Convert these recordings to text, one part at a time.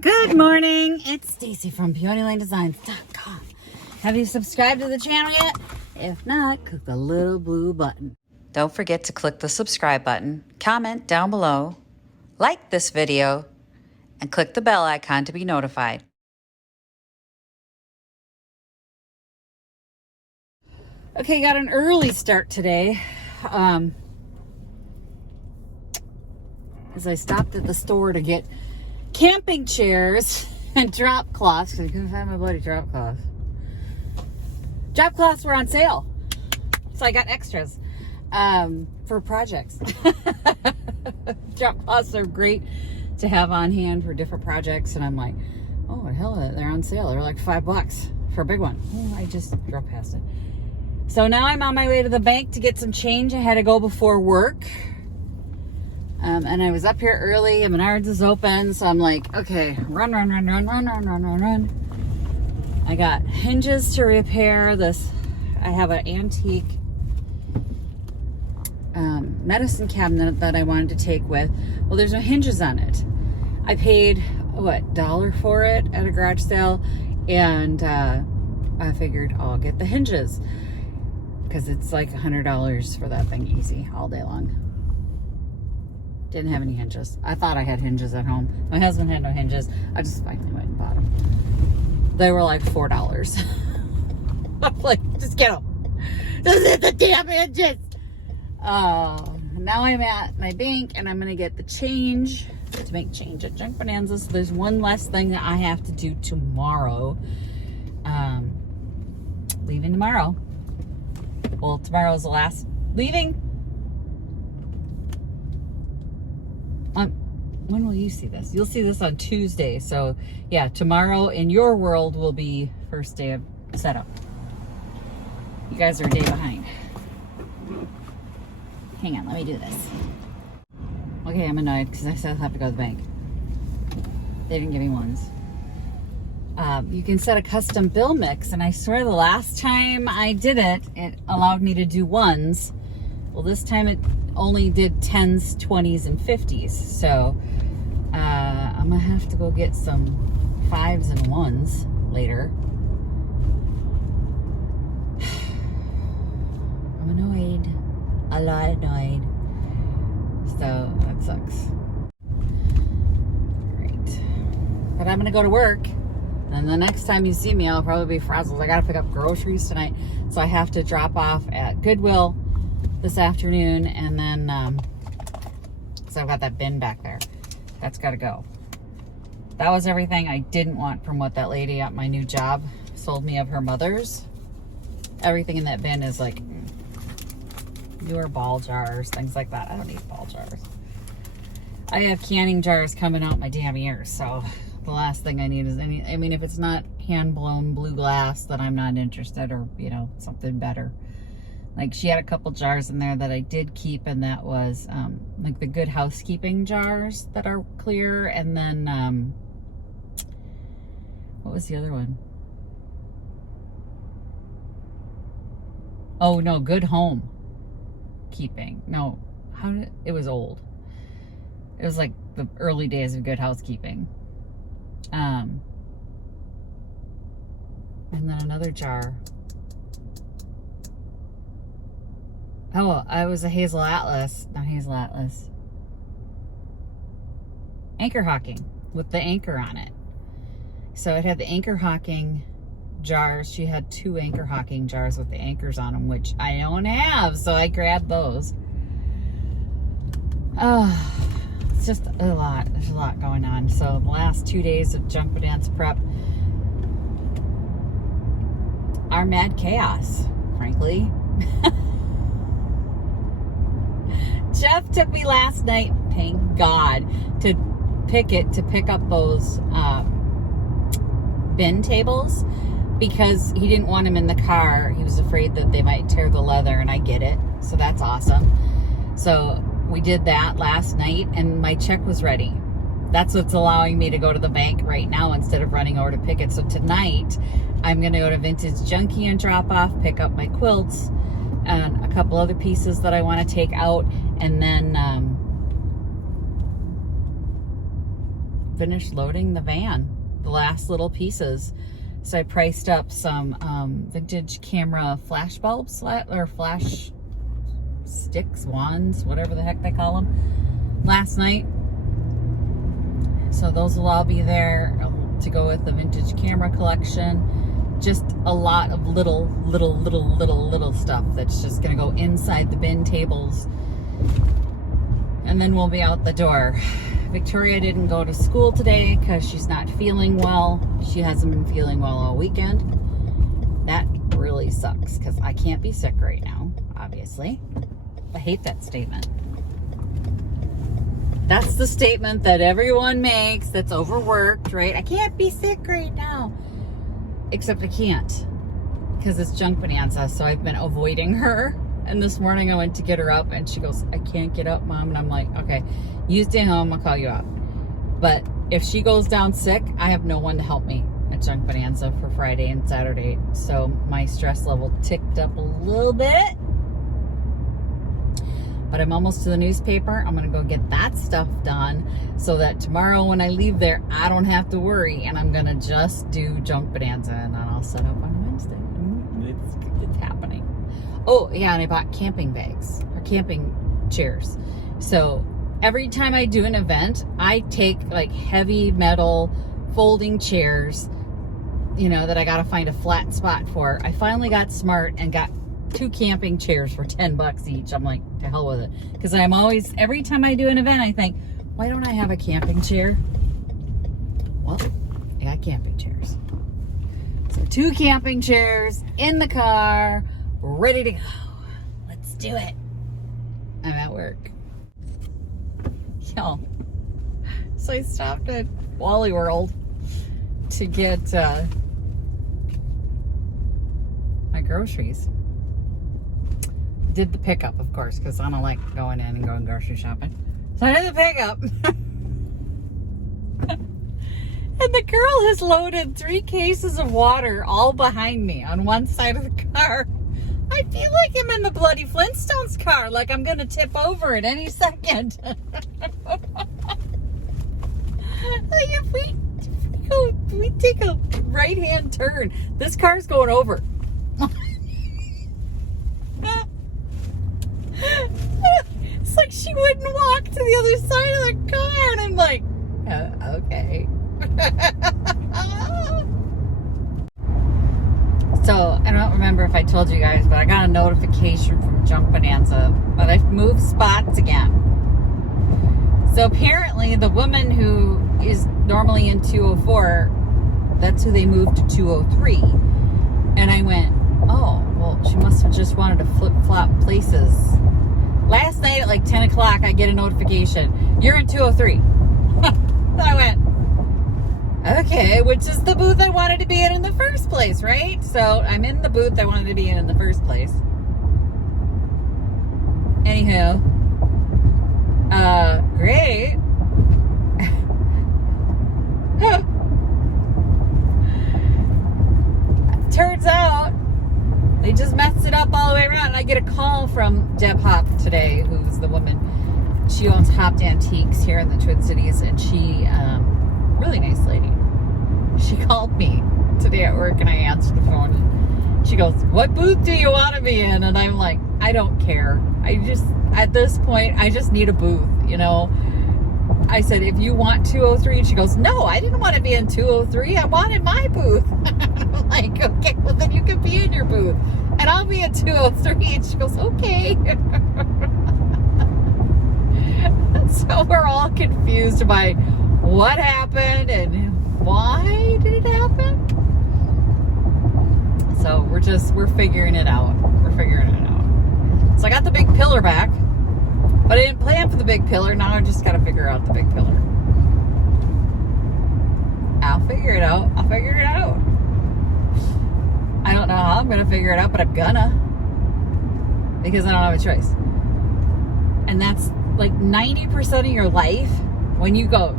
Good morning. It's Stacy from PeonyLaneDesigns.com. Have you subscribed to the channel yet? If not, click the little blue button. Don't forget to click the subscribe button, comment down below, like this video, and click the bell icon to be notified. Okay, got an early start today. As I stopped at the store to get camping chairs and drop cloths, because I couldn't find my bloody drop cloths. Drop cloths were on sale, so I got extras for projects. Drop cloths are great to have on hand for different projects, and I'm like, oh hell, they're on sale. They're like $5 for a big one. Oh, I just drove past it. So now I'm on my way to the bank to get some change. I had to go before work. And I was up here early and Menards is open. So I'm like, okay, run. I got hinges to repair this. I have an antique medicine cabinet that I wanted to take with. Well, there's no hinges on it. I paid, what, $1 for it at a garage sale. And I figured I'll get the hinges, because it's like $100 for that thing easy all day long. Didn't have any hinges. I thought I had hinges at home. My husband had no hinges. I just finally went and bought them. They were like $4. I'm like, just get them. Those are the damn hinges. Now I'm at my bank and I'm going to get the change to make change at Junk Bonanza. So there's one less thing that I have to do tomorrow. Leaving tomorrow. Well, tomorrow's the last leaving. When will you see this? You'll see this on Tuesday. So yeah, tomorrow in your world will be first day of setup. You guys are a day behind. Hang on, let me do this. Okay, I'm annoyed because I still have to go to the bank. They didn't give me ones. You can set a custom bill mix, and I swear the last time I did it, it allowed me to do ones. Well, this time it only did 10s, 20s, and 50s. So I'm gonna have to go get some 5s and 1s later. I'm annoyed, a lot annoyed. So that sucks. Great. But I'm gonna go to work. And the next time you see me, I'll probably be frazzled. I gotta pick up groceries tonight. So I have to drop off at Goodwill this afternoon. And then, so I've got that bin back there. That's gotta go. That was everything I didn't want from what that lady at my new job sold me of her mother's. Everything in that bin is like newer ball jars, things like that. I don't need ball jars. I have canning jars coming out my damn ears, so the last thing I need is I mean, if it's not hand-blown blue glass, then I'm not interested, or, you know, something better. Like, she had a couple jars in there that I did keep, and that was, like, the Good Housekeeping jars that are clear, and then, what was the other one? Oh, no, Good Home Keeping. No, it was old. It was like the early days of Good Housekeeping. And then another jar. Oh, I was a Hazel Atlas. Not Hazel Atlas. Anchor Hawking with the anchor on it. So it had the Anchor Hawking jars. She had 2 Anchor Hawking jars with the anchors on them, which I don't have. So I grabbed those. Oh, it's just a lot. There's a lot going on. So the last 2 days of Junk Bonanza prep are mad chaos, frankly. Jeff took me last night, thank God, to pick up those bin tables, because he didn't want them in the car. He was afraid that they might tear the leather, and I get it. So that's awesome. So we did that last night, and my check was ready. That's what's allowing me to go to the bank right now instead of running over to pick it. So tonight, I'm going to go to Vintage Junkie and drop off, pick up my quilts and a couple other pieces that I want to take out, and then finished loading the van, the last little pieces. So I priced up some vintage camera flash bulbs, or flash sticks, wands, whatever the heck they call them, last night. So those will all be there to go with the vintage camera collection. Just a lot of little stuff that's just gonna go inside the bin tables. And then we'll be out the door. Victoria didn't go to school today because she's not feeling well. She hasn't been feeling well all weekend. That really sucks because I can't be sick right now, obviously. I hate that statement. That's the statement that everyone makes that's overworked, right? I can't be sick right now. Except I can't because it's junk bonanza. So I've been avoiding her. And this morning I went to get her up and she goes, I can't get up, Mom. And I'm like, okay, you stay home. I'll call you up. But if she goes down sick, I have no one to help me at junk bonanza for Friday and Saturday. So my stress level ticked up a little bit. But I'm almost to the newspaper. I'm going to go get that stuff done so that tomorrow when I leave there, I don't have to worry. And I'm going to just do junk bonanza and then I'll set up on Wednesday. It's happening. Oh, yeah, and I bought camping bags or camping chairs. So every time I do an event, I take like heavy metal folding chairs, you know, that I got to find a flat spot for. I finally got smart and got 2 camping chairs for $10 each. I'm like, to hell with it. Because I'm always, every time I do an event, I think, why don't I have a camping chair? Well, I got camping chairs. So 2 camping chairs in the car, ready to go. Let's do it. I'm at work. Yo. So I stopped at Wally World to get my groceries. Did the pickup, of course, because I don't like going in and going grocery shopping. So I did the pickup. And the girl has loaded 3 cases of water all behind me on one side of the car. I feel like I'm in the bloody Flintstones car, like I'm gonna tip over at any second. Like if we take a right-hand turn, this car's going over. It's like she wouldn't walk to the other side of the car, and I'm like, okay. So, I don't remember if I told you guys, but I got a notification from Junk Bonanza that I've moved spots again. So apparently the woman who is normally in 204, that's who they moved to 203. And I went, oh, well, she must have just wanted to flip-flop places. Last night at like 10 o'clock, I get a notification. You're in 203. I went, okay, which is the booth I wanted to be in the first place, right? So I'm in the booth I wanted to be in the first place. Anywho, great. Turns out they just messed it up all the way around. I get a call from Deb Hop today, who's the woman. She owns Hopped Antiques here in the Twin Cities, and she, really nice lady. She called me today at work, and I answered the phone. And she goes, "What booth do you want to be in?" And I'm like, I don't care. At this point, I just need a booth, you know. I said, if you want 203, and she goes, no, I didn't want to be in 203. I wanted my booth. I'm like, okay, well then you can be in your booth, and I'll be in 203. And she goes, okay. So we're all confused by what happened and why did it happen. So we're figuring it out. So I got the big pillar back, but I didn't plan for the big pillar. Now I just got to figure out the big pillar. I'll figure it out. I don't know how I'm going to figure it out, but I'm gonna. Because I don't have a choice. And that's like 90% of your life when you go,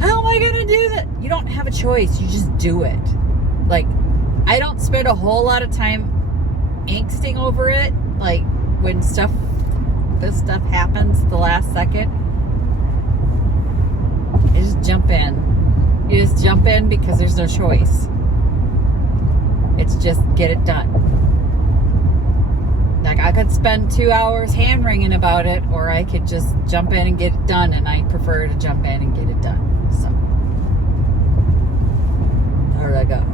how am I going to do that? You don't have a choice. You just do it. Like, I don't spend a whole lot of time angsting over it. Like, when this stuff happens at the last second, I just jump in. You just jump in because there's no choice. It's just get it done. Like, I could spend 2 hours hand wringing about it, or I could just jump in and get it done, and I prefer to jump in and get it done. So, there I go.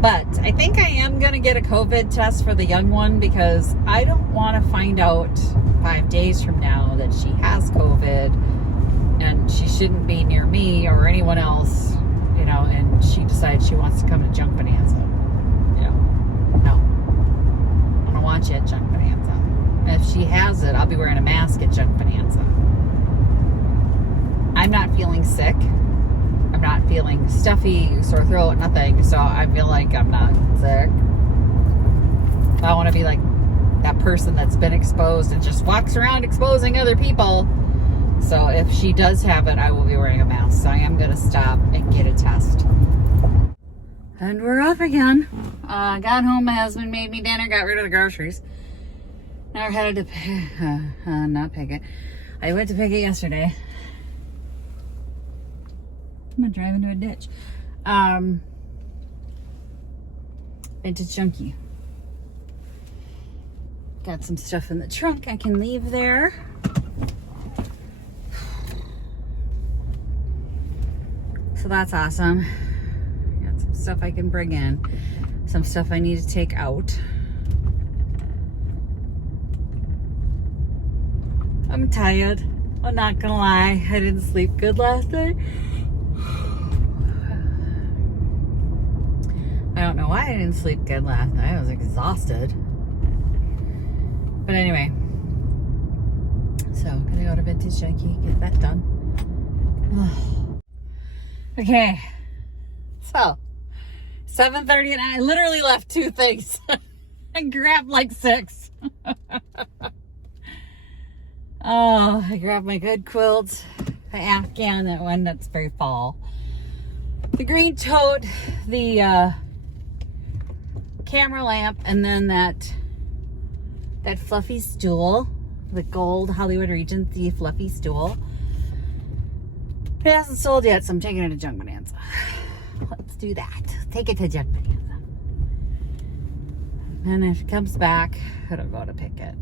But I think I am going to get a COVID test for the young one, because I don't want to find out 5 days from now that she has COVID and she shouldn't be near me or anyone else, you know, and she decides she wants to come to Junk Bonanza. You know, no. I don't want you at Junk Bonanza. And if she has it, I'll be wearing a mask at Junk Bonanza. I'm not feeling sick. I'm not feeling stuffy, sore throat, nothing. So I feel like I'm not sick. I want to be like that person that's been exposed and just walks around exposing other people. So if she does have it, I will be wearing a mask. So I am going to stop and get a test. And we're off again. Got home, my husband made me dinner, got rid of the groceries. Now we're headed to, not Piggott. I went to Piggott yesterday. I'm gonna drive into a ditch. Into Chunky. Got some stuff in the trunk I can leave there. So that's awesome. Got some stuff I can bring in. Some stuff I need to take out. I'm tired. I'm not gonna lie. I didn't sleep good last night. I don't know why I didn't sleep good last night. I was exhausted. But anyway. So, gonna go to Vintage Junkie, get that done. Okay. So, 7:30 and I literally left 2 things. I grabbed like 6. Oh, I grabbed my good quilt, the Afghan, that one that's very fall. The green tote, the camera lamp, and then that fluffy stool, the gold Hollywood Regency fluffy stool. It hasn't sold yet, so I'm taking it to Junk Bonanza. Let's do that. Take it to Junk Bonanza. And if it comes back, it'll go to Piggott.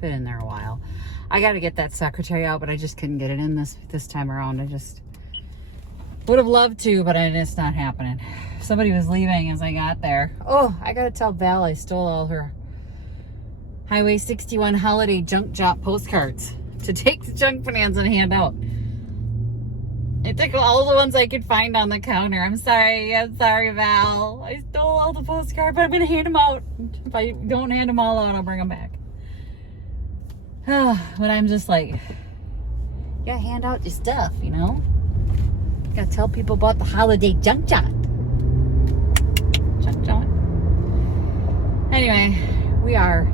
Been in there a while. I got to get that secretary out, but I just couldn't get it in this time around. I just would have loved to, but it's not happening. Somebody was leaving as I got there. Oh, I got to tell Val I stole all her Highway 61 holiday junk job postcards to take to Junk Bonanza and hand out. I took all the ones I could find on the counter. I'm sorry, Val. I stole all the postcards, but I'm going to hand them out. If I don't hand them all out, I'll bring them back. But I'm just like, you gotta hand out your stuff, you know? You gotta tell people about the holiday junk jaunt. Junk jaunt. Anyway, we are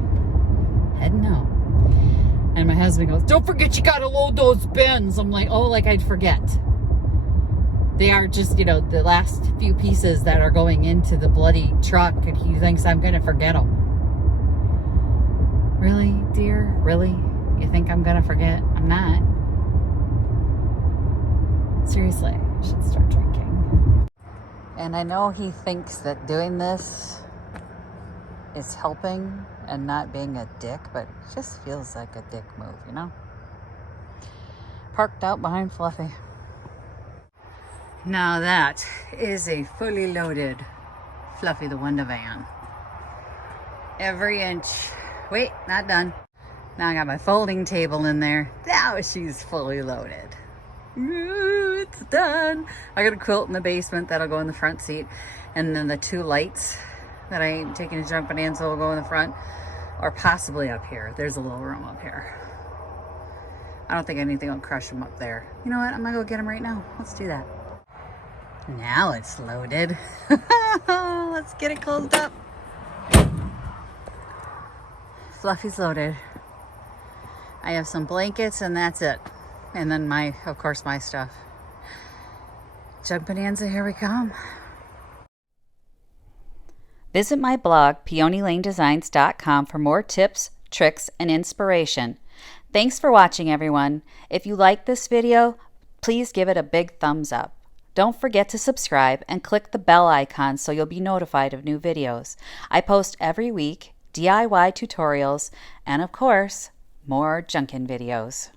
heading home. And my husband goes, don't forget you gotta load those bins. I'm like, oh, like I'd forget. They are just, you know, the last few pieces that are going into the bloody truck, and he thinks I'm gonna forget them. Really, dear? Really? You think I'm gonna forget? I'm not. Seriously, I should start drinking. And I know he thinks that doing this is helping and not being a dick, but it just feels like a dick move, you know? Parked out behind Fluffy. Now that is a fully loaded Fluffy the Wonder Van. Every inch. Wait, not done. Now I got my folding table in there. Now she's fully loaded. Ooh, it's done. I got a quilt in the basement that'll go in the front seat. And then the 2 lights that I ain't taking to Junk Bonanza will go in the front. Or possibly up here. There's a little room up here. I don't think anything will crush them up there. You know what? I'm gonna go get them right now. Let's do that. Now it's loaded. Let's get it closed up. Fluffy's loaded. I have some blankets and that's it. And then of course, my stuff. Junk Bonanza, here we come. Visit my blog, peonylanedesigns.com, for more tips, tricks, and inspiration. Thanks for watching, everyone. If you like this video, please give it a big thumbs up. Don't forget to subscribe and click the bell icon so you'll be notified of new videos. I post every week DIY tutorials and, of course, more junkin' videos.